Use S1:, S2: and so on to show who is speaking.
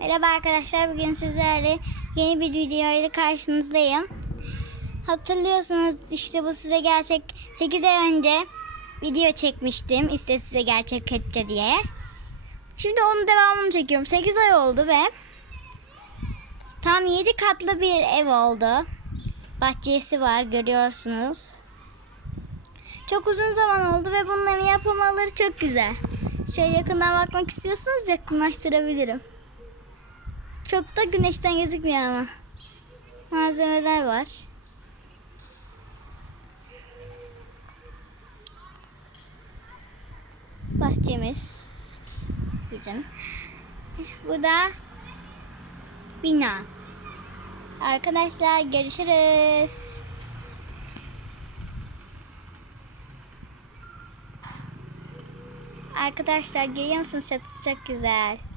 S1: Merhaba arkadaşlar. Bugün sizlerle yeni bir video ile karşınızdayım. Hatırlıyorsunuz işte bu size gerçek 8 ay önce video çekmiştim. İşte size gerçek Kürtçe diye. Şimdi onun devamını çekiyorum. 8 ay oldu ve tam 7 katlı bir ev oldu. Bahçesi var görüyorsunuz. Çok uzun zaman oldu ve bunların yapılmaları çok güzel. Şöyle yakından bakmak istiyorsanız yakınlaştırabilirim. Çok da güneşten gözükmüyor ama. Malzemeler var. Bahçemiz bizim. Bu da bina. Arkadaşlar görüşürüz. Arkadaşlar görüyor musunuz çatısı çok güzel.